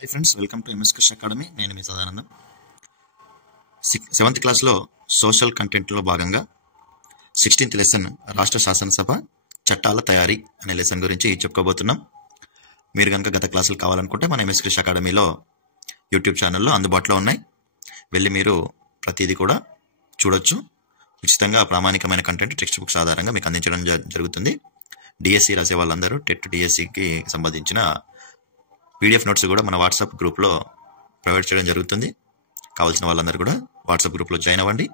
Hi friends, welcome to MS Krishna academy. నేను మీ Sadanandam. 7th క్లాస్లో social కంటెంట్లో భాగంగా 16th లెసన్ రాష్ట్ర శాసనసభ చట్టాల తయారీ అనే లెసన్ గురించి చెప్పుకోబోతున్నాం. మీరు కనుక గత క్లాసులు కావాలనుకుంటే మన ఎంఎస్ కృష్ణ అకాడమీలో యూట్యూబ్ ఛానల్లో అందుబాటులో ఉన్నాయి. వెళ్ళి మీరు ప్రతిదీ కూడా చూడొచ్చు. ఉచితంగా ప్రామాణికమైన కంటెంట్ టెక్స్ట్ బుక్స్ ఆధారంగా మీకు అందించడం జరుగుతుంది. డిఎస్సి రాసే వాళ్ళందరూ టెట్ డిఎస్సికి సంబంధించిన పీడిఎఫ్ నోట్స్ కూడా మన వాట్సాప్ గ్రూప్లో ప్రొవైడ్ చేయడం జరుగుతుంది. కావాల్సిన వాళ్ళందరూ కూడా వాట్సాప్ గ్రూప్లో జాయిన్ అవ్వండి.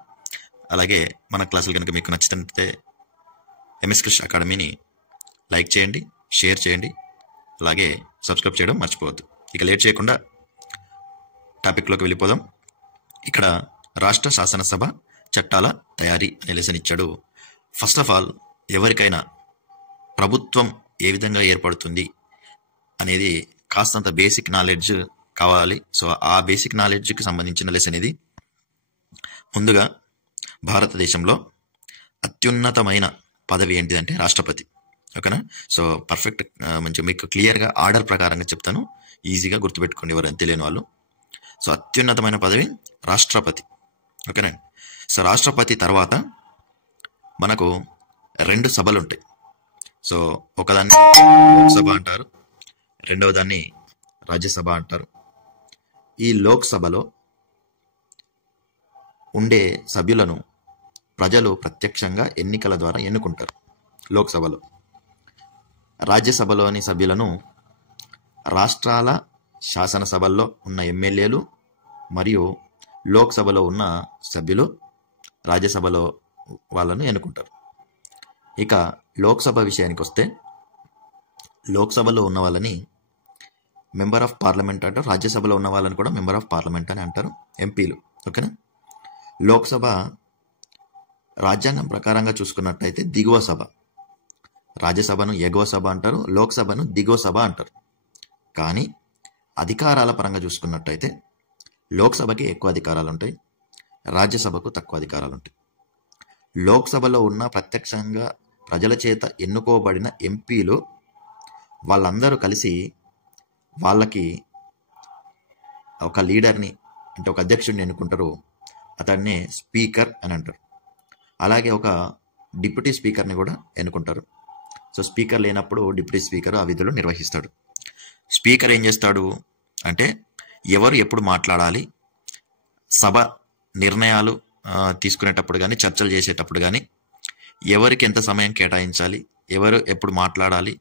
అలాగే మన క్లాసులు కనుక మీకు నచ్చితే ఎంఎస్ కృష్ణ అకాడమీని లైక్ చేయండి, షేర్ చేయండి, అలాగే సబ్స్క్రైబ్ చేయడం మర్చిపోవద్దు. ఇక లేట్ చేయకుండా టాపిక్లోకి వెళ్ళిపోదాం. ఇక్కడ రాష్ట్ర శాసనసభ చట్టాల తయారీ అనే లెసన్ ఇచ్చాడు. ఫస్ట్ ఆఫ్ ఆల్, ఎవరికైనా ప్రభుత్వం ఏ విధంగా ఏర్పడుతుంది అనేది కాస్తంత బేసిక్ నాలెడ్జ్ కావాలి. సో ఆ బేసిక్ నాలెడ్జ్కి సంబంధించిన లెసన్ ఇది. ముందుగా, భారతదేశంలో అత్యున్నతమైన పదవి ఏంటిదంటే రాష్ట్రపతి. ఓకేనా? సో పర్ఫెక్ట్, మంచిగా మీకు క్లియర్గా ఆర్డర్ ప్రకారంగా చెప్తాను, ఈజీగా గుర్తుపెట్టుకోండి ఎవరైనా తెలియని వాళ్ళు. సో అత్యున్నతమైన పదవి రాష్ట్రపతి. ఓకేనా? సో రాష్ట్రపతి తర్వాత మనకు 2 సభలు ఉంటాయి. సో ఒకదాన్ని లోక్సభ అంటారు, రెండవ దాన్ని రాజ్యసభ అంటారు. ఈ లోక్సభలో ఉండే సభ్యులను ప్రజలు ప్రత్యక్షంగా ఎన్నికల ద్వారా ఎన్నుకుంటారు. లోక్సభలో రాజ్యసభలోని సభ్యులను రాష్ట్రాల శాసనసభల్లో ఉన్న ఎమ్మెల్యేలు మరియు లోక్సభలో ఉన్న సభ్యులు రాజ్యసభలో వాళ్ళను ఎన్నుకుంటారు. ఇక లోక్సభ విషయానికి వస్తే, లోక్సభలో ఉన్న వాళ్ళని మెంబర్ ఆఫ్ పార్లమెంట్ అంటారు, రాజ్యసభలో ఉన్న వాళ్ళని కూడా మెంబర్ ఆఫ్ పార్లమెంట్ అని అంటారు, ఎంపీలు. ఓకేనా? లోక్సభ రాజ్యాంగం ప్రకారంగా చూసుకున్నట్టయితే దిగువ సభ. రాజ్యసభను ఎగువ సభ అంటారు, లోక్సభను దిగువ సభ అంటారు. కానీ అధికారాల పరంగా చూసుకున్నట్టయితే లోక్సభకి ఎక్కువ అధికారాలు ఉంటాయి, రాజ్యసభకు తక్కువ అధికారాలు ఉంటాయి. లోక్సభలో ఉన్న ప్రత్యక్షంగా ప్రజల చేత ఎన్నుకోబడిన ఎంపీలు వాళ్ళందరూ కలిసి వాళ్ళకి ఒక లీడర్ని, అంటే ఒక అధ్యక్షుడిని ఎన్నుకుంటారు. అతన్నే స్పీకర్ అని అంటారు. అలాగే ఒక డిప్యూటీ స్పీకర్ని కూడా ఎన్నుకుంటారు. సో స్పీకర్ లేనప్పుడు డిప్యూటీ స్పీకర్ ఆ విధులు నిర్వహిస్తాడు. స్పీకర్ ఏం చేస్తాడు అంటే, ఎవరు ఎప్పుడు మాట్లాడాలి, సభ నిర్ణయాలు తీసుకునేటప్పుడు కానీ, చర్చలు చేసేటప్పుడు కానీ ఎవరికి ఎంత సమయం కేటాయించాలి, ఎవరు ఎప్పుడు మాట్లాడాలి,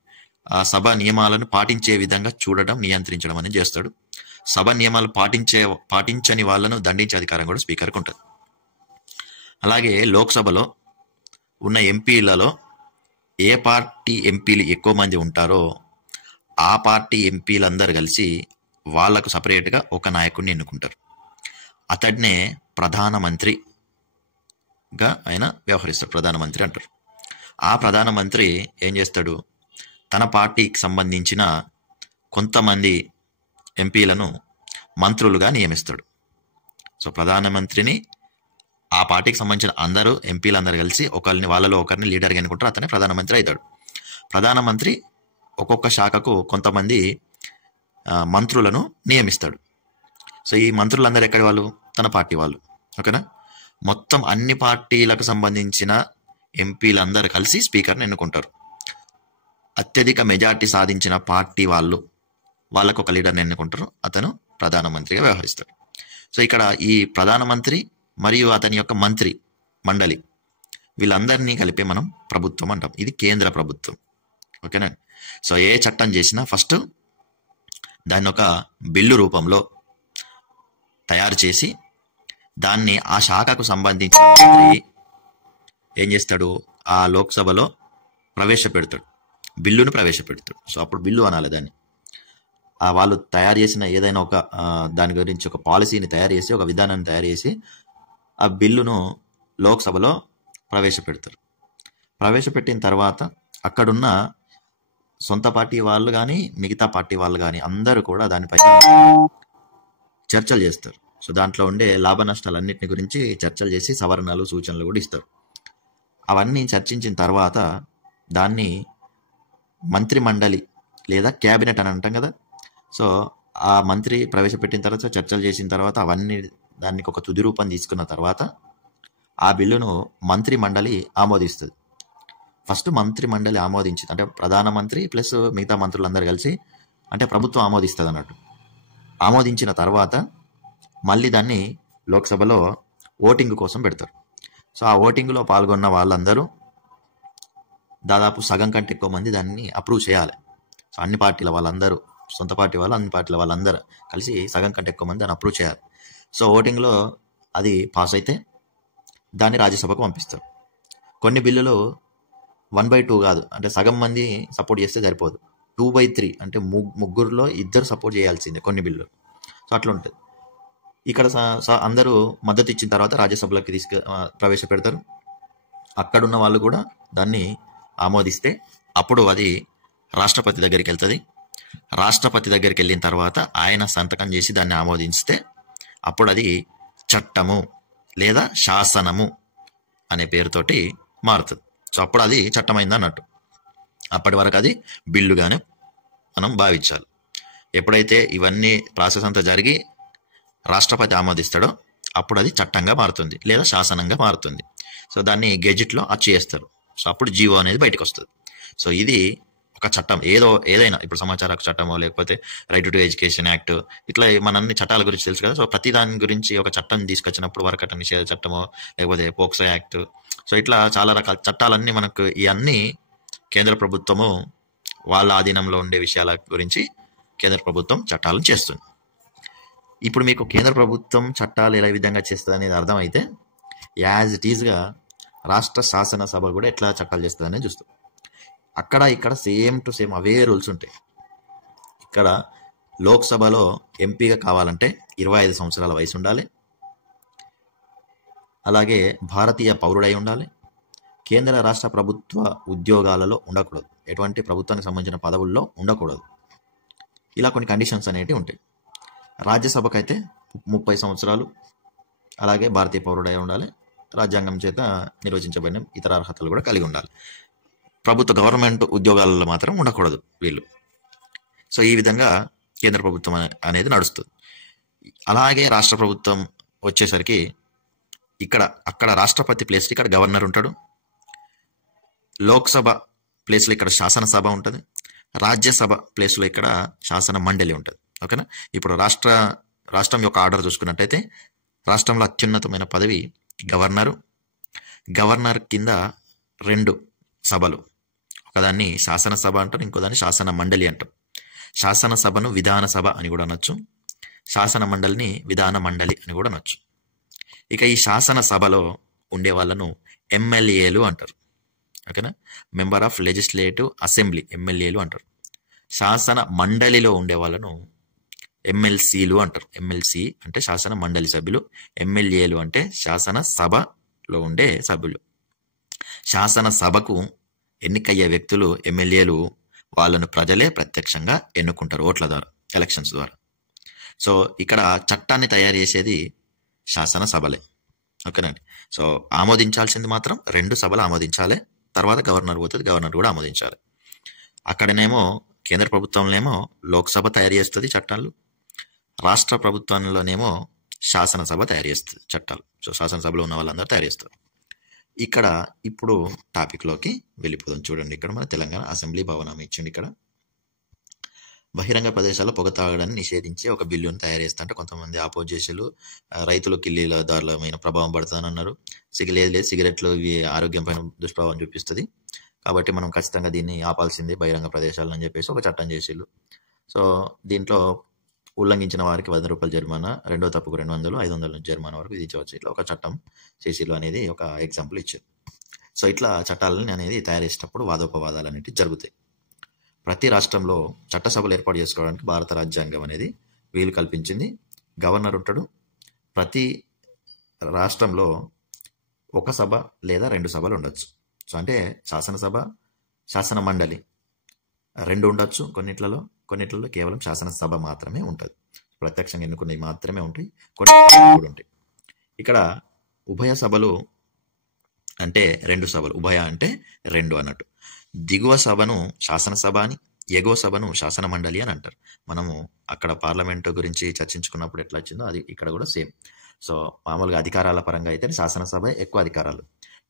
ఆ సభ నియమాలను పాటించే విధంగా చూడడం, నియంత్రించడం అనేది చేస్తాడు. సభ నియమాలు పాటించని వాళ్ళను దండించే అధికారం కూడా స్పీకర్కి ఉంటుంది. అలాగే లోక్సభలో ఉన్న ఎంపీలలో ఏ పార్టీ ఎంపీలు ఎక్కువ మంది ఉంటారో ఆ పార్టీ ఎంపీలందరూ కలిసి వాళ్లకు సపరేట్గా ఒక నాయకుడిని ఎన్నుకుంటారు. అతడినే ప్రధానమంత్రిగా ఆయన వ్యవహరిస్తాడు. ప్రధానమంత్రి అంటారు. ఆ ప్రధానమంత్రి ఏం చేస్తాడు, తన పార్టీకి సంబంధించిన కొంతమంది ఎంపీలను మంత్రులుగా నియమిస్తాడు. సో ప్రధానమంత్రిని ఆ పార్టీకి సంబంధించిన అందరూ ఎంపీలందరూ కలిసి వాళ్ళలో ఒకరిని లీడర్గా ఎన్నుకుంటారు. అతనే ప్రధానమంత్రి అవుతాడు. ప్రధానమంత్రి ఒక్కొక్క శాఖకు కొంతమంది మంత్రులను నియమిస్తాడు. సో ఈ మంత్రులందరూ ఎక్కడి వాళ్ళు? తన పార్టీ వాళ్ళు. ఓకేనా? మొత్తం అన్ని పార్టీలకు సంబంధించిన ఎంపీలందరూ కలిసి స్పీకర్ని ఎన్నుకుంటారు. అత్యధిక మెజార్టీ సాధించిన పార్టీ వాళ్ళకు ఒక లీడర్ని ఎన్నుకుంటారు. అతను ప్రధానమంత్రిగా వ్యవహరిస్తాడు. సో ఇక్కడ ఈ ప్రధానమంత్రి మరియు అతని యొక్క మంత్రి మండలి వీళ్ళందరినీ కలిపి మనం ప్రభుత్వం అంటాం. ఇది కేంద్ర ప్రభుత్వం. ఓకేనా? సో ఏ చట్టం చేసినా ఫస్ట్ దాన్ని ఒక బిల్లు రూపంలో తయారు చేసి దాన్ని ఆ శాఖకు సంబంధించిన మంత్రి ఏం చేస్తాడు, ఆ లోక్సభలో ప్రవేశపెడతాడు, బిల్లును ప్రవేశపెడతాడు. సో అప్పుడు బిల్లు అనాలి దాన్ని. వాళ్ళు తయారు చేసిన ఏదైనా ఒక దాని గురించి ఒక పాలసీని తయారు చేసి, ఒక విధానాన్ని తయారు చేసి ఆ బిల్లును లోక్సభలో ప్రవేశపెడతారు. ప్రవేశపెట్టిన తర్వాత అక్కడున్న సొంత పార్టీ వాళ్ళు కానీ, మిగతా పార్టీ వాళ్ళు కానీ అందరూ కూడా దానిపైన చర్చలు చేస్తారు. సో దాంట్లో ఉండే లాభ నష్టాలన్నింటిని గురించి చర్చలు చేసి సవరణలు, సూచనలు కూడా ఇస్తారు. అవన్నీ చర్చించిన తర్వాత దాన్ని మంత్రి మండలి లేదా క్యాబినెట్ అని అంటాం కదా. సో ఆ మంత్రి ప్రవేశపెట్టిన తర్వాత చర్చలు చేసిన తర్వాత అవన్నీ దానికి ఒక తుది రూపం తీసుకున్న తర్వాత ఆ బిల్లును మంత్రి మండలి ఆమోదిస్తుంది. ఫస్ట్ మంత్రి మండలి ఆమోదించింది అంటే ప్రధానమంత్రి ప్లస్ మిగతా మంత్రులందరూ కలిసి అంటే ప్రభుత్వం ఆమోదిస్తుంది అన్నట్టు. ఆమోదించిన తర్వాత మళ్ళీ దాన్ని లోక్సభలో ఓటింగ్ కోసం పెడతారు. సో ఆ ఓటింగ్లో పాల్గొన్న వాళ్ళందరూ దాదాపు సగం కంటే ఎక్కువ మంది దాన్ని అప్రూవ్ చేయాలి. సో అన్ని పార్టీల వాళ్ళందరూ, సొంత పార్టీ వాళ్ళు, అన్ని పార్టీల వాళ్ళందరూ కలిసి సగం కంటే ఎక్కువ మంది దాన్ని అప్రూవ్ చేయాలి. సో ఓటింగ్లో అది పాస్ అయితే దాన్ని రాజ్యసభకు పంపిస్తారు. కొన్ని బిల్లులు 1/2 కాదు, అంటే సగం మంది సపోర్ట్ చేస్తే సరిపోదు, 2/3 అంటే ముగ్గురులో ఇద్దరు సపోర్ట్ చేయాల్సిందే కొన్ని బిల్లులు. సో అట్లా ఉంటుంది. ఇక్కడ అందరూ మద్దతు ఇచ్చిన తర్వాత రాజ్యసభలోకి ప్రవేశపెడతారు. అక్కడున్న వాళ్ళు కూడా దాన్ని ఆమోదిస్తే అప్పుడు అది రాష్ట్రపతి దగ్గరికి వెళ్తుంది. రాష్ట్రపతి దగ్గరికి వెళ్ళిన తర్వాత ఆయన సంతకం చేసి దాన్ని ఆమోదిస్తే అప్పుడు అది చట్టము లేదా శాసనము అనే పేరుతోటి మారుతుంది. సో అప్పుడు అది చట్టమైంది అన్నట్టు. అప్పటి వరకు అది బిల్లుగానే మనం భావించాలి. ఎప్పుడైతే ఇవన్నీ ప్రాసెస్ అంతా జరిగి రాష్ట్రపతి ఆమోదిస్తాడో అప్పుడు అది చట్టంగా మారుతుంది లేదా శాసనంగా మారుతుంది. సో దాన్ని గెజిట్లో అచ్చు చేస్తారు. సో అప్పుడు జీవో అనేది బయటకు వస్తుంది. సో ఇది ఒక చట్టం, ఏదైనా ఇప్పుడు సమాచార హక్కు చట్టమో లేకపోతే రైట్ టు ఎడ్యుకేషన్ యాక్ట్, ఇట్లా మన అన్ని చట్టాల గురించి తెలుసు కదా. సో ప్రతి దాని గురించి ఒక చట్టం తీసుకొచ్చినప్పుడు వరకట్న నిషేధ చట్టమో లేకపోతే పోక్సో యాక్ట్, సో ఇట్లా చాలా రకాల చట్టాలన్నీ మనకు ఇవన్నీ కేంద్ర ప్రభుత్వము వాళ్ళ ఆధీనంలో ఉండే విషయాల గురించి కేంద్ర ప్రభుత్వం చట్టాలను చేస్తుంది. ఇప్పుడు మీకు కేంద్ర ప్రభుత్వం చట్టాలు ఎలా విధంగా చేస్తుంది అనేది అర్థమైతే యాజ్ ఇట్ ఈజ్గా రాష్ట్ర శాసనసభ కూడా ఎట్లా చట్టాలు చేస్తుంది అనేది చూస్తాం. అక్కడ ఇక్కడ same to same away rules ఉంటాయి. ఇక్కడ లోక్సభలో ఎంపీగా కావాలంటే 25 సంవత్సరాల వయసు ఉండాలి, అలాగే భారతీయ పౌరుడై ఉండాలి, కేంద్ర రాష్ట్ర ప్రభుత్వ ఉద్యోగాలలో ఉండకూడదు, ఎటువంటి ప్రభుత్వానికి సంబంధించిన పదవుల్లో ఉండకూడదు. ఇలా కొన్ని కండిషన్స్ అనేవి ఉంటాయి. రాజ్యసభకు అయితే 30 సంవత్సరాలు, అలాగే భారతీయ పౌరుడై ఉండాలి, రాజ్యాంగం చేత నిర్వచించబడిన ఇతర అర్హతలు కూడా కలిగి ఉండాలి. ప్రభుత్వ గవర్నమెంట్ ఉద్యోగాలలో మాత్రం ఉండకూడదు వీళ్ళు. సో ఈ విధంగా కేంద్ర ప్రభుత్వం అనేది నడుస్తుంది. అలాగే రాష్ట్ర ప్రభుత్వం వచ్చేసరికి అక్కడ రాష్ట్రపతి ప్లేస్లో ఇక్కడ గవర్నర్ ఉంటాడు, లోక్సభ ప్లేస్లో ఇక్కడ శాసనసభ ఉంటుంది, రాజ్యసభ ప్లేస్లో ఇక్కడ శాసన మండలి ఉంటుంది. ఓకేనా. ఇప్పుడు రాష్ట్రం యొక్క ఆర్డర్ చూసుకున్నట్టయితే రాష్ట్రంలో అత్యున్నతమైన పదవి గవర్నరు. గవర్నర్ కింద 2 సభలు, ఒకదాన్ని శాసనసభ అంటారు, ఇంకోదాన్ని శాసన మండలి అంటారు. శాసనసభను విధానసభ అని కూడా అనొచ్చు, శాసన మండలిని విధాన మండలి అని కూడా అనొచ్చు. ఇక ఈ శాసనసభలో ఉండే వాళ్ళను ఎమ్మెల్యేలు అంటారు. ఓకేనా. మెంబర్ ఆఫ్ లెజిస్లేటివ్ అసెంబ్లీ ఎమ్మెల్యేలు అంటారు. శాసన మండలిలో ఉండే వాళ్ళను ఎమ్మెల్సీలు అంటారు. ఎమ్మెల్సీ అంటే శాసన మండలి సభ్యులు, ఎమ్మెల్యేలు అంటే శాసన సభలో ఉండే సభ్యులు. శాసనసభకు ఎన్నికయ్యే వ్యక్తులు ఎమ్మెల్యేలు, వాళ్ళను ప్రజలే ప్రత్యక్షంగా ఎన్నుకుంటారు ఓట్ల ద్వారా, ఎలక్షన్స్ ద్వారా. సో ఇక్కడ చట్టాన్ని తయారు చేసేది శాసనసభలే. ఓకేనండి. సో ఆమోదించాల్సింది మాత్రం 2 సభలు ఆమోదించాలి, తర్వాత గవర్నర్ పోతుంది, గవర్నర్ కూడా ఆమోదించాలి. అక్కడనేమో కేంద్ర ప్రభుత్వంలోనేమో లోక్సభ తయారు చేస్తుంది చట్టాలు, రాష్ట్ర ప్రభుత్వంలోనేమో శాసనసభ తయారు చేస్తుంది చట్టాలు. సో శాసనసభలో ఉన్న వాళ్ళందరూ తయారు చేస్తారు. ఇక్కడ ఇప్పుడు టాపిక్లోకి వెళ్ళిపోదాం. చూడండి, ఇక్కడ మన తెలంగాణ అసెంబ్లీ భవనం ఇచ్చింది. ఇక్కడ బహిరంగ ప్రదేశాల్లో పొగ తాగడాన్ని నిషేధించే ఒక బిల్లును తయారు చేస్తుంటే కొంతమంది ఆపోజిషన్లు రైతులు కిల్లీలదారులమైన ప్రభావం పడుతుందన్నారు. లేదు సిగరెట్లు ఇవి ఆరోగ్యం పైన దుష్ప్రభావం చూపిస్తుంది, కాబట్టి మనం ఖచ్చితంగా దీన్ని ఆపాల్సిందే బహిరంగ ప్రదేశాలు అని చెప్పేసి ఒక చట్టం చేసిళ్ళు. సో దీంట్లో ఉల్లంఘించిన వారికి 100 రూపాయలు జరిమానా, రెండో తప్పుకు 200, 500 జరిమానా వరకు విధించవచ్చు. ఇట్లా ఒక చట్టం చేసిళ్ళు అనేది ఒక ఎగ్జాంపుల్ ఇచ్చారు. సో ఇట్లా చట్టాలని అనేది తయారు చేసేటప్పుడు వాదోపవాదాలు అనేవి జరుగుతాయి. ప్రతి రాష్ట్రంలో చట్టసభలు ఏర్పాటు చేసుకోవడానికి భారత రాజ్యాంగం అనేది వీలు కల్పించింది. గవర్నర్ ఉంటాడు. ప్రతి రాష్ట్రంలో 1 సభ లేదా 2 సభలు ఉండొచ్చు. సో అంటే శాసనసభ, శాసన మండలి 2 ఉండొచ్చు. కొన్నిట్లలో కేవలం శాసనసభ మాత్రమే ఉంటుంది. ప్రత్యక్షంగా ఎన్నుకున్నవి మాత్రమే ఉంటాయి, కొన్ని కూడా ఉంటాయి. ఇక్కడ ఉభయ సభలు అంటే 2 సభలు, ఉభయ అంటే 2 అన్నట్టు. దిగువ సభను శాసనసభ అని, ఎగువ సభను శాసన మండలి అని అంటారు. మనము అక్కడ పార్లమెంటు గురించి చర్చించుకున్నప్పుడు ఎట్లా వచ్చిందో అది ఇక్కడ కూడా సేమ్. సో మామూలుగా అధికారాల పరంగా అయితే శాసనసభ ఎక్కువ అధికారాలు,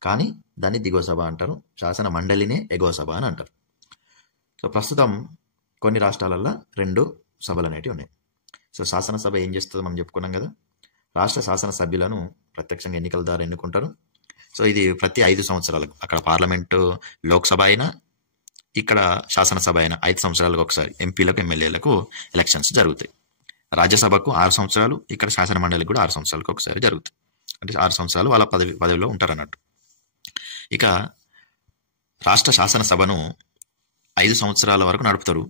కానీ దాన్ని దిగువ సభ అంటారు. శాసన మండలినే ఎగువ సభ అని అంటారు. సో ప్రస్తుతం కొన్ని రాష్ట్రాలలో 2 సభలు అనేటివి ఉన్నాయి. సో శాసనసభ ఏం చేస్తుందో మనం చెప్పుకున్నాం కదా. రాష్ట్ర శాసన సభ్యులను ప్రత్యక్షంగా ఎన్నికల ద్వారా ఎన్నుకుంటారు. సో ఇది ప్రతి 5 సంవత్సరాలకు, అక్కడ పార్లమెంటు లోక్సభ అయినా ఇక్కడ శాసనసభ అయినా 5 సంవత్సరాలకు ఒకసారి ఎంపీలకు ఎమ్మెల్యేలకు ఎలక్షన్స్ జరుగుతాయి. రాజ్యసభకు 6 సంవత్సరాలు, ఇక్కడ శాసన మండలికి కూడా 6 సంవత్సరాలకు ఒకసారి జరుగుతాయి. అంటే 6 సంవత్సరాలు వాళ్ళ పదవిలో ఉంటారు అన్నట్టు. ఇక రాష్ట్ర శాసనసభను 5 సంవత్సరాల వరకు నడుపుతారు.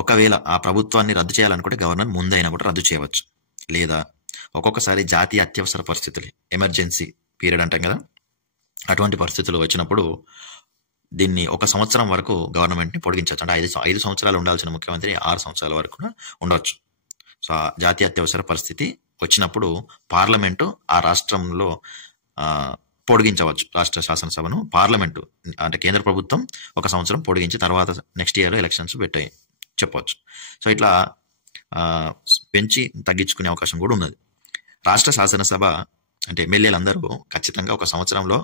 ఒకవేళ ఆ ప్రభుత్వాన్ని రద్దు చేయాలనుకుంటే గవర్నర్ ముందైనా కూడా రద్దు చేయవచ్చు. లేదా ఒక్కొక్కసారి జాతీయ అత్యవసర పరిస్థితులు, ఎమర్జెన్సీ పీరియడ్ అంటాం కదా, అటువంటి పరిస్థితులు వచ్చినప్పుడు దీన్ని 1 సంవత్సరం వరకు గవర్నమెంట్ని పొడిగించవచ్చు. అంటే 5 సంవత్సరాలు ఉండాల్సిన ముఖ్యమంత్రి 6 సంవత్సరాల వరకు కూడా ఉండవచ్చు. సో జాతీయ అత్యవసర పరిస్థితి వచ్చినప్పుడు పార్లమెంటు ఆ రాష్ట్రంలో పొడిగించవచ్చు. రాష్ట్ర శాసనసభను పార్లమెంటు అంటే కేంద్ర ప్రభుత్వం 1 సంవత్సరం పొడిగించి తర్వాత నెక్స్ట్ ఇయర్ ఎలక్షన్స్ పెట్టాయి చెప్పవచ్చు. సో ఇట్లా పెంచి తగ్గించుకునే అవకాశం కూడా ఉన్నది. రాష్ట్ర శాసనసభ అంటే ఎమ్మెల్యేలందరూ ఖచ్చితంగా 1 సంవత్సరంలో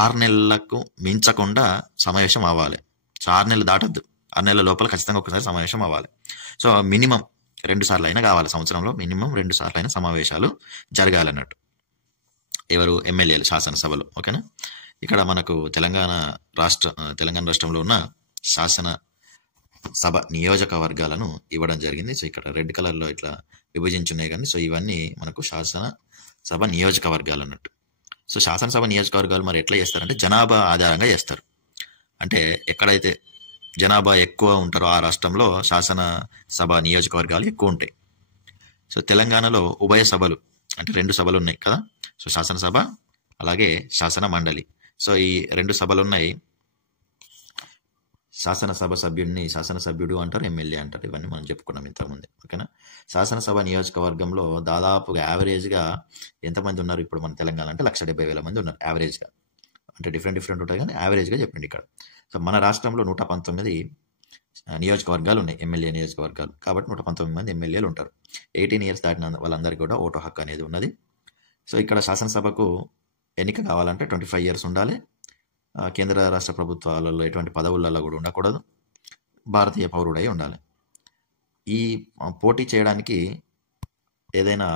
6 నెలలకు మించకుండా సమావేశం అవ్వాలి. సో 6 నెలలు దాటద్దు, 6 నెలల లోపల ఖచ్చితంగా ఒకసారి సమావేశం అవ్వాలి. సో మినిమం 2 సార్లు అయినా కావాలి, సంవత్సరంలో మినిమం 2 సార్లు అయినా సమావేశాలు జరగాలన్నట్టు. ఎవరు? ఎమ్మెల్యేలు శాసనసభలో. ఓకేనా. ఇక్కడ మనకు తెలంగాణ రాష్ట్రంలో ఉన్న శాసన సభ నియోజకవర్గాలను ఇవ్వడం జరిగింది. సో ఇక్కడ రెడ్ కలర్లో ఇట్లా విభజించున్నాయి కానీ, సో ఇవన్నీ మనకు శాసన సభ నియోజకవర్గాలు అన్నట్టు. సో శాసనసభ నియోజకవర్గాలు మరి ఎట్లా చేస్తారంటే జనాభా ఆధారంగా చేస్తారు. అంటే ఎక్కడైతే జనాభా ఎక్కువ ఉంటారో ఆ రాష్ట్రంలో శాసనసభ నియోజకవర్గాలు ఎక్కువ ఉంటాయి. సో తెలంగాణలో ఉభయ సభలు అంటే 2 సభలు ఉన్నాయి కదా. సో శాసనసభ అలాగే శాసన మండలి. సో ఈ 2 సభలు ఉన్నాయి. శాసనసభ శాసనసభ్యుడు అంటారు, ఎమ్మెల్యే అంటారు. ఇవన్నీ మనం చెప్పుకున్నాం ఇంతకుముందే. ఓకేనా. శాసనసభ నియోజకవర్గంలో దాదాపుగా యావరేజ్గా ఎంతమంది ఉన్నారు ఇప్పుడు మన తెలంగాణ అంటే 1,70,000 మంది ఉన్నారు యావరేజ్గా. అంటే డిఫరెంట్ ఉంటాయి కానీ యావరేజ్గా చెప్పండి ఇక్కడ. సో మన రాష్ట్రంలో 119 నియోజకవర్గాలు ఉన్నాయి, ఎమ్మెల్యే నియోజకవర్గాలు. కాబట్టి 119 మంది ఎమ్మెల్యేలు ఉంటారు. 18 ఇయర్స్ దాటిన వాళ్ళందరికీ కూడా ఓటు హక్కు అనేది ఉన్నది. సో ఇక్కడ శాసనసభకు ఎన్నిక కావాలంటే 25 ఇయర్స్ ఉండాలి. కేంద్ర రాష్ట్ర ప్రభుత్వాలలో ఎటువంటి పదవులలో కూడా ఉండకూడదు. భారతీయ పౌరుడై ఉండాలి. ఈ పోటీ చేయడానికి ఏదైనా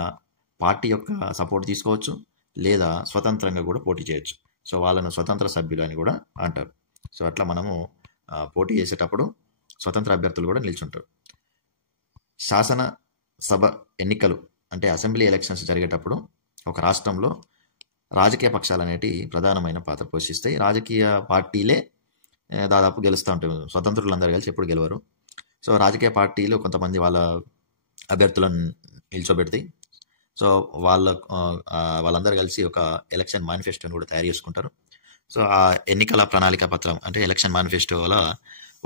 పార్టీ యొక్క సపోర్ట్ తీసుకోవచ్చు, లేదా స్వతంత్రంగా కూడా పోటీ చేయొచ్చు. సో వాళ్ళను స్వతంత్ర సభ్యులు అని కూడా అంటారు. సో అట్లా మనము పోటీ చేసేటప్పుడు స్వతంత్ర అభ్యర్థులు కూడా నిల్చుంటారు. శాసన సభ ఎన్నికలు అంటే అసెంబ్లీ ఎలక్షన్స్ జరిగేటప్పుడు ఒక రాష్ట్రంలో రాజకీయ పక్షాలు అనేవి ప్రధానమైన పాత్ర పోషిస్తాయి. రాజకీయ పార్టీలే దాదాపు గెలుస్తూ ఉంటాయి. స్వతంత్రులందరూ కలిసి ఎప్పుడు గెలవరు. సో రాజకీయ కొంతమంది వాళ్ళ అభ్యర్థులను నిల్చోబెడతాయి. సో వాళ్ళందరూ కలిసి ఒక ఎలక్షన్ మేనిఫెస్టోని కూడా తయారు చేసుకుంటారు. సో ఆ ఎన్నికల ప్రణాళిక పత్రం అంటే ఎలక్షన్ మేనిఫెస్టోలో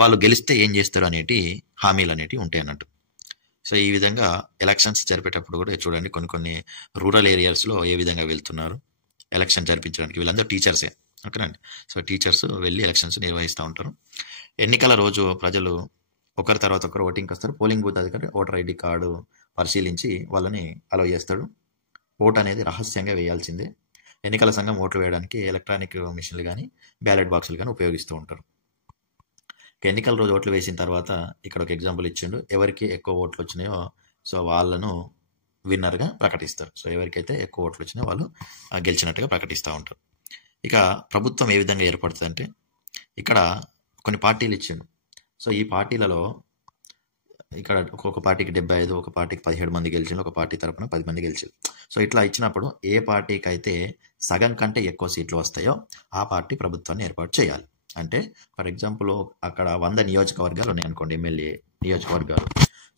వాళ్ళు గెలిస్తే ఏం చేస్తారు అనేటి హామీలు అనేటివి ఉంటాయి అన్నట్టు. సో ఈ విధంగా ఎలక్షన్స్ జరిపేటప్పుడు కూడా చూడండి, కొన్ని రూరల్ ఏరియాస్లో ఏ విధంగా వెళ్తున్నారు ఎలక్షన్ జరిపించడానికి. వీళ్ళందరూ టీచర్సే, ఓకేనండి. సో టీచర్స్ వెళ్ళి ఎలక్షన్స్ నిర్వహిస్తూ ఉంటారు. ఎన్నికల రోజు ప్రజలు ఒకరి తర్వాత ఒకరు ఓటింగ్కి వస్తారు. పోలింగ్ బూత్ అధికారి ఓటర్ ఐడి కార్డు పరిశీలించి వాళ్ళని అలౌ చేస్తాడు. ఓటు అనేది రహస్యంగా వేయాల్సిందే. ఎన్నికల సంఘం ఓట్లు వేయడానికి ఎలక్ట్రానిక్ మిషన్లు కానీ బ్యాలెట్ బాక్సులు కానీ ఉపయోగిస్తూ ఉంటారు. ఎన్నికల రోజు ఓట్లు వేసిన తర్వాత ఇక్కడ ఒక ఎగ్జాంపుల్ ఇచ్చిండు. ఎవరికి ఎక్కువ ఓట్లు వచ్చినాయో సో వాళ్ళను విన్నర్గా ప్రకటిస్తారు. సో ఎవరికైతే ఎక్కువ ఓట్లు వచ్చినాయో వాళ్ళు గెలిచినట్టుగా ప్రకటిస్తూ ఉంటారు. ఇక ప్రభుత్వం ఏ విధంగా ఏర్పడుతుంది అంటే ఇక్కడ కొన్ని పార్టీలు ఇచ్చిండు. సో ఈ పార్టీలలో ఇక్కడ ఒక్కొక్క పార్టీకి 75, ఒక పార్టీకి 17 మంది గెలిచిండు, ఒక పార్టీ తరపున 10 మంది గెలిచిండు. సో ఇట్లా ఇచ్చినప్పుడు ఏ పార్టీకి అయితే సగం కంటే ఎక్కువ సీట్లు వస్తాయో ఆ పార్టీ ప్రభుత్వాన్ని ఏర్పాటు చేయాలి. అంటే ఫర్ ఎగ్జాంపుల్ అక్కడ 100 నియోజకవర్గాలు ఉన్నాయి అనుకోండి, ఎమ్మెల్యే నియోజకవర్గాలు.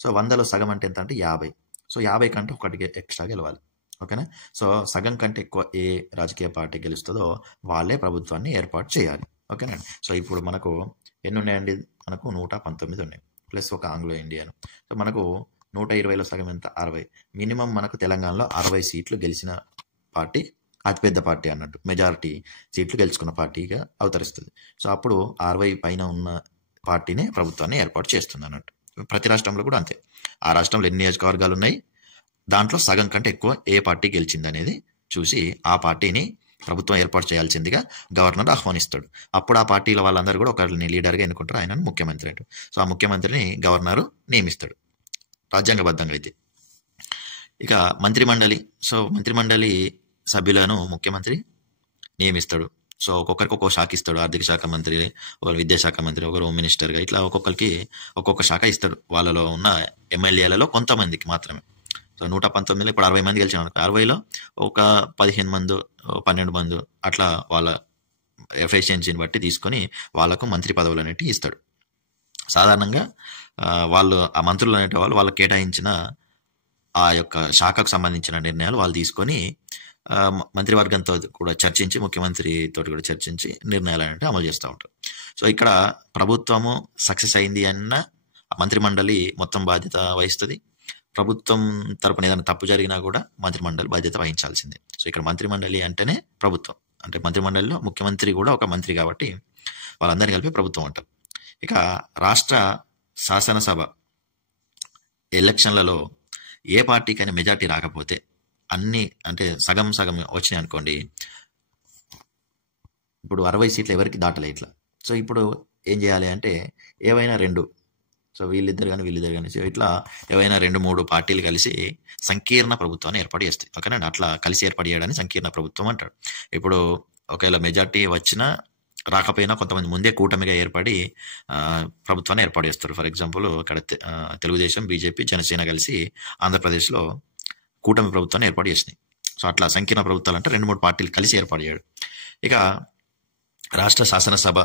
సో 100లో సగం అంటే ఎంత అంటే 50. సో 50 కంటే ఒకటికి ఎక్స్ట్రా గెలవాలి. ఓకేనా. సో సగం కంటే ఎక్కువ ఏ రాజకీయ పార్టీ గెలుస్తుందో వాళ్ళే ప్రభుత్వాన్ని ఏర్పాటు చేయాలి. ఓకేనా. సో ఇప్పుడు మనకు ఎన్ని ఉన్నాయండి? మనకు 119 ఉన్నాయి ప్లస్ ఒక ఆంగ్లో ఇండియన్. సో మనకు 120లో సగం ఎంత? 60. మినిమం మనకు తెలంగాణలో 60 సీట్లు గెలిచిన పార్టీ అతిపెద్ద పార్టీ అన్నట్టు, మెజారిటీ సీట్లు గెలుచుకున్న పార్టీగా అవతరిస్తుంది. సో అప్పుడు 60 పైన ఉన్న పార్టీనే ప్రభుత్వాన్ని ఏర్పాటు చేస్తుంది అన్నట్టు. ప్రతి రాష్ట్రంలో కూడా అంతే. ఆ రాష్ట్రంలో ఎన్ని నియోజకవర్గాలు ఉన్నాయి, దాంట్లో సగం కంటే ఎక్కువ ఏ పార్టీ గెలిచింది అనేది చూసి ఆ పార్టీని ప్రభుత్వం ఏర్పాటు చేయాల్సిందిగా గవర్నర్ ఆహ్వానిస్తాడు. అప్పుడు ఆ పార్టీల వాళ్ళందరూ కూడా ఒకరిని లీడర్గా ఎన్నుకుంటారు, ఆయనను ముఖ్యమంత్రి అంటారు. సో ఆ ముఖ్యమంత్రిని గవర్నరు నియమిస్తాడు రాజ్యాంగబద్ధంగా అయితే. ఇక మంత్రిమండలి, సో మంత్రిమండలి సభ్యులను ముఖ్యమంత్రి నియమిస్తాడు. సో ఒక్కొక్కరికి ఒక్కొక్క శాఖ ఇస్తాడు. ఆర్థిక శాఖ మంత్రి, ఒకరు విద్యాశాఖ మంత్రి, ఒకరు హోమ్ మినిస్టర్గా, ఇట్లా ఒక్కొక్కరికి ఒక్కొక్క శాఖ ఇస్తాడు. వాళ్ళలో ఉన్న ఎమ్మెల్యేలలో కొంతమందికి మాత్రమే. సో 119లో ఇప్పుడు 60 మంది గెలిచిన 60లో ఒక 15 మంది 12 మంది అట్లా వాళ్ళ ఎఫిషియన్సీని బట్టి తీసుకొని వాళ్ళకు మంత్రి పదవులు అనేవి ఇస్తాడు. సాధారణంగా వాళ్ళు ఆ మంత్రులు అనేటి వాళ్ళు వాళ్ళకి కేటాయించిన ఆ యొక్క శాఖకు సంబంధించిన నిర్ణయాలు వాళ్ళు తీసుకొని మంత్రివర్గంతో కూడా చర్చించి, ముఖ్యమంత్రితో కూడా చర్చించి నిర్ణయాలు అనేవి అమలు చేస్తూ ఉంటారు. సో ఇక్కడ ప్రభుత్వము సక్సెస్ అయింది అన్న మంత్రిమండలి మొత్తం బాధ్యత వహిస్తుంది. ప్రభుత్వం తరపున ఏదైనా తప్పు జరిగినా కూడా మంత్రిమండలి బాధ్యత వహించాల్సిందే. సో ఇక్కడ మంత్రిమండలి అంటేనే ప్రభుత్వం, అంటే మంత్రిమండలిలో ముఖ్యమంత్రి కూడా ఒక మంత్రి కాబట్టి వాళ్ళందరినీ కలిపి ప్రభుత్వం అంటారు. ఇక రాష్ట్ర శాసనసభ ఎలక్షన్లలో ఏ పార్టీకైనా మెజార్టీ రాకపోతే, అన్ని అంటే సగం సగం వచ్చినాయి అనుకోండి, ఇప్పుడు 60 సీట్లు ఎవరికి దాటలే ఇట్లా. సో ఇప్పుడు ఏం చేయాలి అంటే ఏవైనా రెండు, సో వీళ్ళిద్దరు కానీ సో ఇట్లా ఏవైనా 2-3 పార్టీలు కలిసి సంకీర్ణ ప్రభుత్వాన్ని ఏర్పాటు చేస్తాయి. ఓకేనా, అట్లా కలిసి ఏర్పాటు చేయడాన్ని సంకీర్ణ ప్రభుత్వం అంటారు. ఇప్పుడు ఒకవేళ మెజార్టీ వచ్చినా రాకపోయినా కొంతమంది ముందే కూటమిగా ఏర్పడి ప్రభుత్వాన్ని ఏర్పాటు చేస్తారు. ఫర్ ఎగ్జాంపుల్ ఇక్కడ తెలుగుదేశం, బీజేపీ, జనసేన కలిసి ఆంధ్రప్రదేశ్లో కూటమి ప్రభుత్వాన్ని ఏర్పాటు చేసినాయి. సో అట్లా సంకీర్ణ ప్రభుత్వాలు అంటే 2-3 పార్టీలు కలిసి ఏర్పాటు చేయడం. ఇక రాష్ట్ర శాసనసభ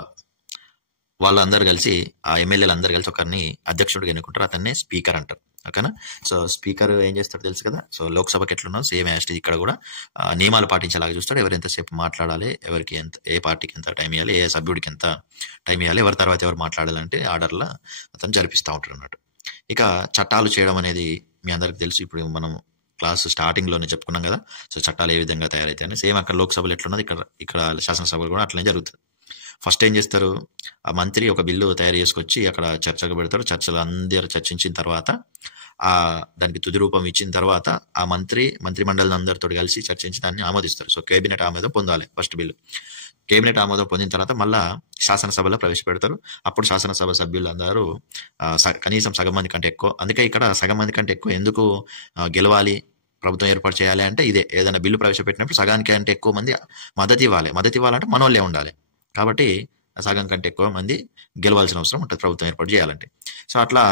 వాళ్ళందరూ కలిసి, ఆ ఎమ్మెల్యేలు అందరూ కలిసి ఒకరిని అధ్యక్షుడిగా ఎన్నుకుంటారు, అతన్నే స్పీకర్ అంటారు. ఓకేనా. సో స్పీకర్ ఏం చేస్తాడు తెలుసు కదా. సో లోక్సభకి ఎట్లున్నావు సేమ్ యాస్టీ ఇక్కడ కూడా నియమాలు పాటించేలాగా చూస్తాడు. ఎవరు ఎంతసేపు మాట్లాడాలి, ఎవరికి ఎంత, ఏ పార్టీకి ఎంత టైం ఇవ్వాలి, ఏ సభ్యుడికి ఎంత టైం ఇవ్వాలి, ఎవరి తర్వాత ఎవరు మాట్లాడాలంటే ఆర్డర్లో అతను జరిపిస్తూ ఉంటాడు అన్నట్టు. ఇక చట్టాలు చేయడం అనేది మీ అందరికి తెలుసు. ఇప్పుడు మనం క్లాస్ స్టార్టింగ్లోనే చెప్పుకున్నాం కదా. సో చట్టాలు ఏ విధంగా తయారైతాయని సేమ్ అక్కడ లోక్సభలో ఎట్లున్నది ఇక్కడ శాసనసభలు కూడా అట్లనే జరుగుతుంది. ఫస్ట్ ఏం చేస్తారు, ఆ మంత్రి ఒక బిల్లు తయారు చేసుకొచ్చి అక్కడ చర్చకు పెడతారు. చర్చలు అందరూ చర్చించిన తర్వాత దానికి తుది రూపం ఇచ్చిన తర్వాత ఆ మంత్రిమండలి అందరితో కలిసి చర్చించి దాన్ని ఆమోదిస్తారు. సో కేబినెట్ ఆమోదం పొందాలి ఫస్ట్ బిల్లు. కేబినెట్ ఆమోదం పొందిన తర్వాత మళ్ళా శాసనసభలో ప్రవేశపెడతారు. అప్పుడు శాసనసభ సభ్యులందరూ కనీసం సగం మంది కంటే ఎక్కువ, అందుకే ఇక్కడ సగం మంది కంటే ఎక్కువ ఎందుకు గెలవాలి, ప్రభుత్వం ఏర్పాటు చేయాలి అంటే ఇదే, ఏదైనా బిల్లు ప్రవేశపెట్టినప్పుడు సగానికి అంటే ఎక్కువ మంది మద్దతు ఇవ్వాలంటే మనోళ్ళే ఉండాలి. కాబట్టి సగం కంటే ఎక్కువ మంది గెలవాల్సిన అవసరం ఉంటుంది ప్రభుత్వం ఏర్పాటు చేయాలంటే. సో అట్లా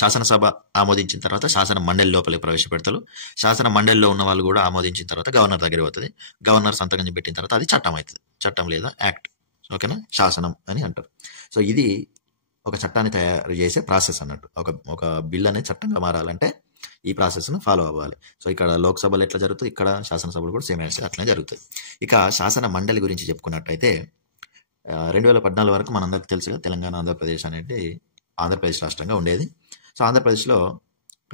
శాసనసభ ఆమోదించిన తర్వాత శాసన మండలి లోపలికి ప్రవేశపెడతారు. శాసన మండలిలో ఉన్న వాళ్ళు కూడా ఆమోదించిన తర్వాత గవర్నర్ దగ్గర పోతుంది. గవర్నర్ సంతకం పెట్టిన తర్వాత అది చట్టం అవుతుంది. చట్టం లేదా యాక్ట్, ఓకేనా, శాసనం అని అంటారు. సో ఇది ఒక చట్టాన్ని తయారు చేసే ప్రాసెస్ అన్నట్టు. ఒక బిల్ అనేది చట్టంగా మారాలంటే ఈ ప్రాసెస్ను ఫాలో అవ్వాలి. సో ఇక్కడ లోక్సభలో ఎట్లా జరుగుతుంది, ఇక్కడ శాసనసభలు కూడా సేమ్ అట్లనే జరుగుతుంది. ఇక శాసన మండలి గురించి చెప్పుకున్నట్టయితే 2014 వరకు మనందరికీ తెలుసుగా తెలంగాణ, ఆంధ్రప్రదేశ్ అనేది ఆంధ్రప్రదేశ్ రాష్ట్రంగా ఉండేది. సో ఆంధ్రప్రదేశ్లో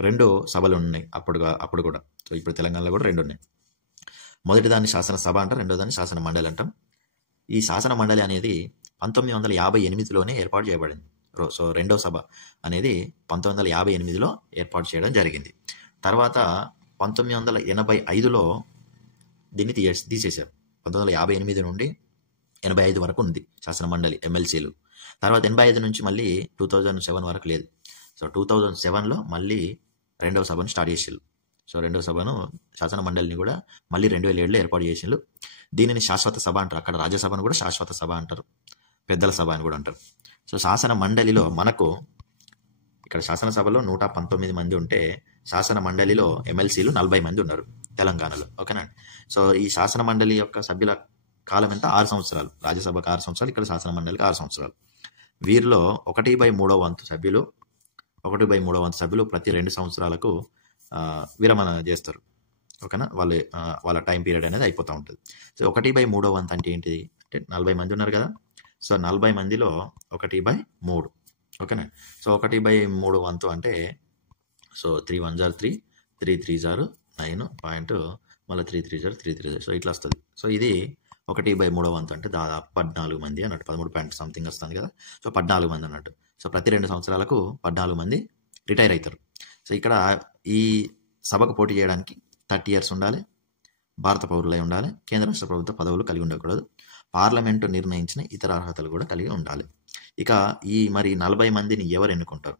2 సభలు ఉన్నాయి అప్పుడు కూడా. సో ఇప్పుడు తెలంగాణలో కూడా 2 ఉన్నాయి. మొదటి దాన్ని శాసనసభ అంటారు, రెండో దాన్ని శాసన మండలి అంటాం. ఈ శాసన మండలి అనేది 1958లోనే ఏర్పాటు చేయబడింది. సో రెండవ సభ అనేది 1958లో ఏర్పాటు చేయడం జరిగింది. తర్వాత 1985లో దీన్ని తీసేశారు. 1958 నుండి 85 వరకు ఉంది శాసన మండలి ఎమ్మెల్సీలు. తర్వాత 85 నుంచి మళ్ళీ 2007 వరకు లేదు. సో 2007లో మళ్ళీ రెండవ సభను స్టార్ట్ చేసారు. సో రెండవ సభను శాసన మండలిని కూడా మళ్ళీ 2007లో ఏర్పాటు చేసిండ్రు. దీనిని శాశ్వత సభ అంటారు. అక్కడ రాజ్యసభను కూడా శాశ్వత సభ అంటారు, పెద్దల సభ అని కూడా అంటారు. సో శాసన మండలిలో మనకు ఇక్కడ శాసనసభలో 119 మంది ఉంటే శాసన మండలిలో ఎమ్మెల్సీలు 40 మంది ఉన్నారు తెలంగాణలో. ఓకేనా. సో ఈ శాసన మండలి యొక్క సభ్యుల కాలం ఎంత, 6 సంవత్సరాలు. రాజ్యసభకు 6 సంవత్సరాలు, ఇక్కడ శాసన మండలికి 6 సంవత్సరాలు. వీరిలో 1/3 వంతు సభ్యులు ప్రతి 2 సంవత్సరాలకు విరమణ చేస్తారు. ఓకేనా. వాళ్ళ టైం పీరియడ్ అనేది అయిపోతూ ఉంటుంది. సో 1/3 వంతు అంటే ఏంటిది అంటే 40 మంది ఉన్నారు కదా. సో 40 మందిలో 1/3. ఓకేనా. సో 1/3 వంతు అంటే సో 3 1 = 3, 3 3 = 9 పాయింట్, మళ్ళీ 3 3 = 3 3. సో ఇట్లా వస్తుంది. సో ఇది 1/3 వంతు అంటే దాదాపు 14 మంది అన్నట్టు. 13 పాయింట్ సంథింగ్ వస్తుంది కదా. సో 14 మంది అన్నట్టు. సో ప్రతి 2 సంవత్సరాలకు 14 మంది రిటైర్ అవుతారు. సో ఇక్కడ ఈ సభకు పోటీ చేయడానికి 30 ఇయర్స్ ఉండాలి, భారత పౌరులై ఉండాలి, కేంద్ర రాష్ట్ర ప్రభుత్వ పదవులు కలిగి ఉండకూడదు, పార్లమెంటు నిర్ణయించిన ఇతర అర్హతలు కూడా కలిగి ఉండాలి. ఇక ఈ మరి 40 మందిని ఎవరు ఎన్నుకుంటారు?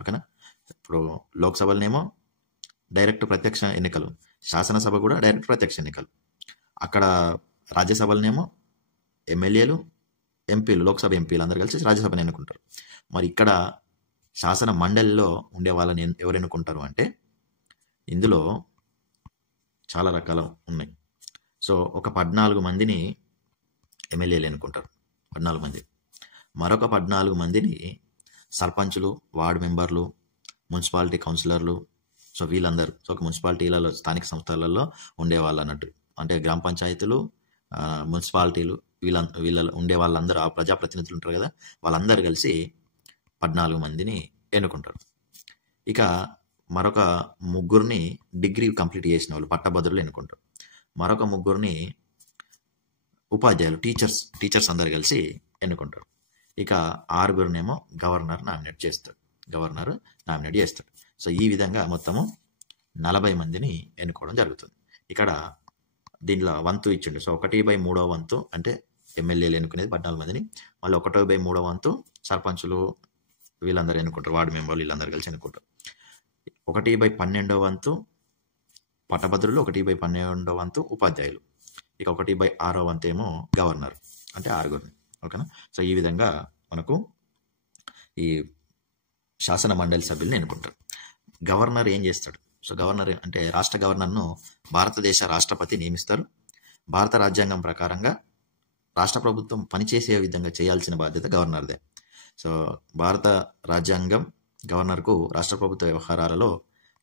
ఓకేనా. ఇప్పుడు లోక్సభలనేమో డైరెక్ట్ ప్రత్యక్ష ఎన్నికలు, శాసనసభ కూడా డైరెక్ట్ ప్రత్యక్ష ఎన్నికలు. అక్కడ రాజ్యసభలనేమో ఎమ్మెల్యేలు, ఎంపీలు, లోక్సభ ఎంపీలు అందరూ కలిసి రాజ్యసభని ఎన్నుకుంటారు. మరి ఇక్కడ శాసన మండలిలో ఉండే వాళ్ళని ఎవరు ఎన్నుకుంటారు అంటే ఇందులో చాలా రకాలు ఉన్నాయి. సో ఒక 14 మందిని ఎమ్మెల్యేలు ఎన్నుకుంటారు, 14 మంది. మరొక 14 మందిని సర్పంచులు, వార్డు మెంబర్లు, మున్సిపాలిటీ కౌన్సిలర్లు, సో వీళ్ళందరూ. సో ఒక మున్సిపాలిటీలలో, స్థానిక సంస్థలలో ఉండేవాళ్ళు అన్నట్టు. అంటే గ్రామ పంచాయతీలు, మున్సిపాలిటీలు, వీళ్ళ ఉండే వాళ్ళందరూ, ఆ ప్రజాప్రతినిధులు ఉంటారు కదా, వాళ్ళందరూ కలిసి 14 మందిని ఎన్నుకుంటారు. ఇక మరొక 3 డిగ్రీ కంప్లీట్ చేసిన వాళ్ళు, పట్టభద్రులు ఎన్నుకుంటారు. మరొక 3 ఉపాధ్యాయులు, టీచర్స్ అందరు కలిసి ఎన్నుకుంటారు. ఇక 6 గవర్నర్ నామినేట్ చేస్తాడు. సో ఈ విధంగా మొత్తము 40 మందిని ఎన్నుకోవడం జరుగుతుంది. ఇక్కడ దీనిలో వంతు ఇచ్చిండు. సో 1/3 వంతు అంటే ఎమ్మెల్యేలు ఎన్నుకునేది 14 మందిని, మళ్ళీ 1/3 వంతు సర్పంచులు వీళ్ళందరూ ఎన్నుకుంటారు, వార్డు మెంబర్లు వీళ్ళందరూ కలిసి ఎన్నుకుంటారు. 1/12 వంతు పట్టభద్రులు, 1/12 వంతు ఉపాధ్యాయులు, ఇక 1/6 వంతు ఏమో గవర్నర్ అంటే 6. ఓకేనా. సో ఈ విధంగా మనకు ఈ శాసన మండలి సభ్యులను ఎన్నుకుంటారు. గవర్నర్ ఏం చేస్తాడు? సో గవర్నర్ అంటే రాష్ట్ర గవర్నర్ను భారతదేశ రాష్ట్రపతి నియమిస్తారు. భారత రాజ్యాంగం ప్రకారంగా రాష్ట్ర ప్రభుత్వం పనిచేసే విధంగా చేయాల్సిన బాధ్యత గవర్నర్దే. సో భారత రాజ్యాంగం గవర్నర్కు రాష్ట్ర ప్రభుత్వ వ్యవహారాలలో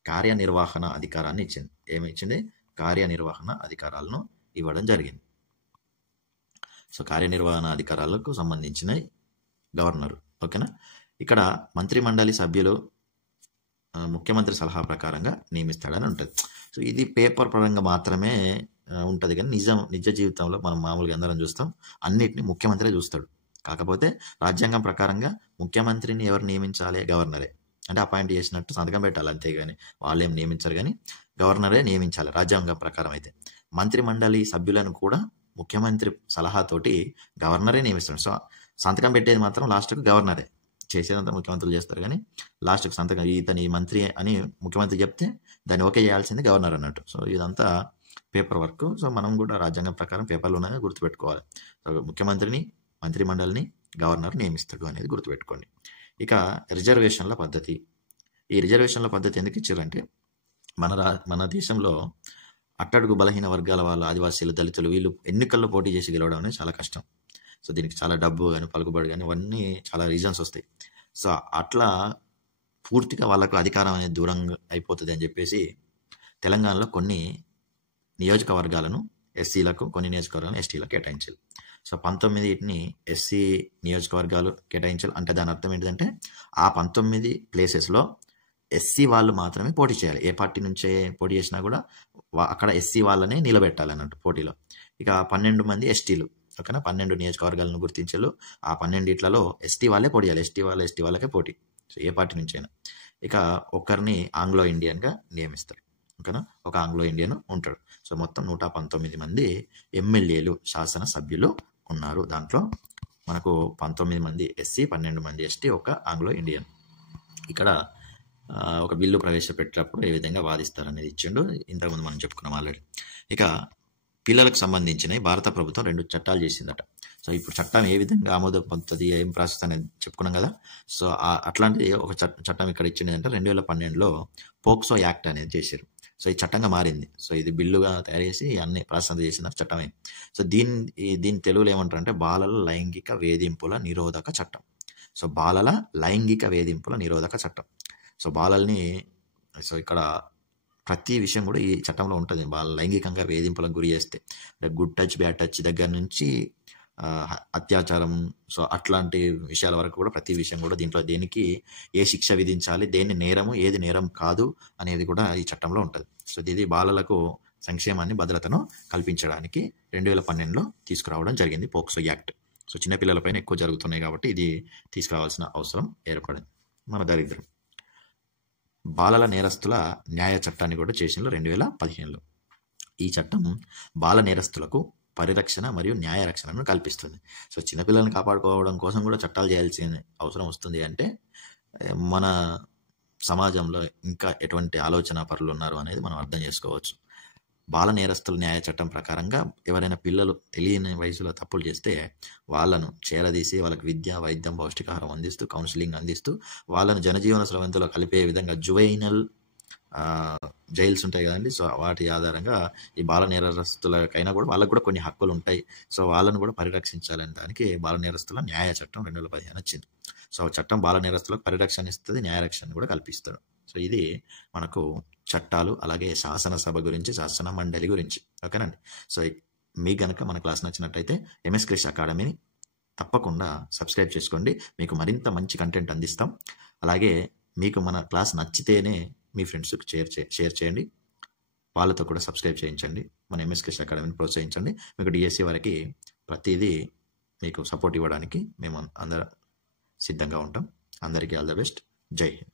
కార్యనిర్వహణ అధికారాన్ని ఇచ్చింది. ఏమి ఇచ్చింది? కార్యనిర్వహణ అధికారాలను ఇవ్వడం జరిగింది. సో కార్యనిర్వహణ అధికారాలకు సంబంధించిన గవర్నరు. ఓకేనా. ఇక్కడ మంత్రిమండలి సభ్యులు ముఖ్యమంత్రి సలహా ప్రకారంగా నియమిస్తాడని ఉంటుంది. సో ఇది పేపర్ పరంగా మాత్రమే ఉంటుంది, కానీ నిజ జీవితంలో మనం మామూలుగా అందరం చూస్తాం, అన్నిటిని ముఖ్యమంత్రి చూస్తాడు. కాకపోతే రాజ్యాంగం ప్రకారంగా ముఖ్యమంత్రిని ఎవరు నియమించాలి? గవర్నరే. అంటే అపాయింట్ చేసినట్టు సంతకం పెట్టాలి, అంతేగాని వాళ్ళేం నియమించరు, కానీ గవర్నరే నియమించాలి రాజ్యాంగం ప్రకారం. అయితే మంత్రిమండలి సభ్యులను కూడా ముఖ్యమంత్రి సలహాతోటి గవర్నరే నియమిస్తాడు. సో సంతకం పెట్టేది మాత్రం లాస్ట్కు గవర్నరే, చేసేదంతా ముఖ్యమంత్రులు చేస్తారు, కానీ లాస్ట్కి సంతకం ఇతని మంత్రి అని ముఖ్యమంత్రి చెప్తే దాన్ని ఓకే చేయాల్సింది గవర్నర్ అన్నట్టు. సో ఇదంతా పేపర్ వర్క్. సో మనం కూడా రాజ్యాంగం ప్రకారం పేపర్లోనే గుర్తుపెట్టుకోవాలి. సో ముఖ్యమంత్రిని, మంత్రిమండలిని గవర్నర్ నియమిస్తాడు అనేది గుర్తుపెట్టుకోండి. ఇక రిజర్వేషన్ల పద్ధతి. ఈ రిజర్వేషన్ల పద్ధతి ఎందుకు ఇచ్చారంటే మన దేశంలో అట్టడుగు బలహీన వర్గాల వాళ్ళు, ఆదివాసీలు, దళితులు, వీళ్ళు ఎన్నికల్లో పోటీ చేసి గెలవడం అనేది చాలా కష్టం. సో దీనికి చాలా డబ్బు కానీ, పలుకుబడి కానీ, ఇవన్నీ చాలా రీజన్స్ వస్తాయి. సో అట్లా పూర్తిగా వాళ్ళకు అధికారం అనేది దూరంగా అయిపోతుంది అని చెప్పేసి తెలంగాణలో కొన్ని నియోజకవర్గాలను ఎస్సీలకు, కొన్ని నియోజకవర్గాలను ఎస్టీలకు కేటాయించాలి. సో 19 ఎస్సీ నియోజకవర్గాలు కేటాయించాలి. అంటే దాని అర్థం ఏంటంటే ఆ 19 ప్లేసెస్లో ఎస్సీ వాళ్ళు మాత్రమే పోటీ చేయాలి. ఏ పార్టీ నుంచే పోటీ చేసినా కూడా అక్కడ ఎస్సీ వాళ్ళనే నిలబెట్టాలి అన్నట్టు పోటీలో. ఇక 12 మంది ఎస్టీలు. ఓకేనా. 12 నియోజకవర్గాలను గుర్తించారు. ఆ 12 ఎస్టీ వాళ్ళే పోటీ చేయాలి. ఎస్టీ వాళ్ళకే పోటీ. సో ఏ పార్టీ నుంచైనా. ఇక ఒకరిని ఆంగ్లో ఇండియన్గా నియమిస్తారు. ఓకేనా. ఒక ఆంగ్లో ఇండియన్ ఉంటాడు. సో మొత్తం 119 మంది ఎమ్మెల్యేలు, శాసన సభ్యులు ఉన్నారు. దాంట్లో మనకు 19 మంది ఎస్సీ, 12 మంది ఎస్టీ, ఒక ఆంగ్లో ఇండియన్. ఇక్కడ ఒక బిల్లు ప్రవేశపెట్టినప్పుడు ఏ విధంగా వాదిస్తారనేది ఇచ్చిండు. ఇంతకుముందు మనం చెప్పుకున్నాం ఆల్రెడీ. ఇక పిల్లలకు సంబంధించిన భారత ప్రభుత్వం 2 చట్టాలు చేసిందట. సో ఇప్పుడు చట్టం ఏ విధంగా ఆమోద పొందుతుంది, ఏం ప్రాసెస్ అనేది చెప్పుకున్నాం కదా. సో అట్లాంటిది ఒక చట్టం ఇక్కడ ఇచ్చింది అంటే 2012లో పోక్సో యాక్ట్ అనేది చేశారు. సో ఈ చట్టంగా మారింది. సో ఇది బిల్లుగా తయారు చేసి అన్ని ప్రాసెస్ చేసిన చట్టమే. సో దీని తెలుగులో ఏమంటారు అంటే బాలల లైంగిక వేధింపుల నిరోధక చట్టం. సో బాలల లైంగిక వేధింపుల నిరోధక చట్టం. సో బాలల్ని, సో ఇక్కడ ప్రతి విషయం కూడా ఈ చట్టంలో ఉంటుంది. వాళ్ళ లైంగికంగా వేధింపులకు గురి చేస్తే, గుడ్ టచ్, బ్యాడ్ టచ్ దగ్గర నుంచి అత్యాచారం, సో అట్లాంటి విషయాల వరకు కూడా ప్రతి విషయం కూడా దీంట్లో దేనికి ఏ శిక్ష విధించాలి, దేని నేరము, ఏది నేరం కాదు అనేది కూడా ఈ చట్టంలో ఉంటుంది. సో ఇది బాలలకు సంక్షేమాన్ని భద్రతను కల్పించడానికి 2012లో తీసుకురావడం జరిగింది పోక్సో యాక్ట్. సో చిన్నపిల్లలపైన ఎక్కువ జరుగుతున్నాయి కాబట్టి ఇది తీసుకురావాల్సిన అవసరం ఏర్పడింది. మన దరిద్రం బాలల నేరస్తుల న్యాయ చట్టాన్ని కూడా చేసిండ్రు 2015లో. ఈ చట్టం బాల నేరస్తులకు పరిరక్షణ మరియు న్యాయ రక్షణను కల్పిస్తుంది. సో చిన్నపిల్లల్ని కాపాడుకోవడం కోసం కూడా చట్టాలు చేయాల్సిన అవసరం వస్తుంది అంటే మన సమాజంలో ఇంకా ఎటువంటి ఆలోచన పరులు ఉన్నారు అనేది మనం అర్థం చేసుకోవచ్చు. బాల నేరస్తుల న్యాయ చట్టం ప్రకారంగా ఎవరైనా పిల్లలు తెలియని వయసులో తప్పులు చేస్తే వాళ్ళను చేరదీసి వాళ్ళకి విద్య, వైద్యం, పౌష్టికాహారం అందిస్తూ, కౌన్సిలింగ్ అందిస్తూ వాళ్ళను జనజీవన స్రవంతిలో కలిపే విధంగా జువైనల్ జైల్స్ ఉంటాయి కదండి. సో వాటి ఆధారంగా ఈ బాల నేరస్తులకైనా కూడా వాళ్ళకు కూడా కొన్ని హక్కులు ఉంటాయి. సో వాళ్ళను కూడా పరిరక్షించాలని దానికి బాల నేరస్తుల న్యాయ చట్టం 2015 వచ్చింది. సో చట్టం బాల నేరస్తులకు పరిరక్షణ ఇస్తుంది, న్యాయరక్షణ కూడా కల్పిస్తాడు. సో ఇది మనకు చట్టాలు, అలాగే శాసనసభ గురించి, శాసన మండలి గురించి. ఓకేనండి. సో మీకు గనక మన క్లాస్ నచ్చినట్టయితే ఎంఎస్ క్రిష్ అకాడమీని తప్పకుండా సబ్స్క్రైబ్ చేసుకోండి. మీకు మరింత మంచి కంటెంట్ అందిస్తాం. అలాగే మీకు మన క్లాస్ నచ్చితేనే మీ ఫ్రెండ్స్కి షేర్ చేయండి, వాళ్ళతో కూడా సబ్స్క్రైబ్ చేయించండి. మన ఎంఎస్ క్రిష్ అకాడమీని ప్రోత్సహించండి. మీకు డిఎస్సి వరకు ప్రతిదీ మీకు సపోర్ట్ ఇవ్వడానికి మేము అందరం సిద్ధంగా ఉంటాం. అందరికీ ఆల్ ద బెస్ట్. జై హింద్.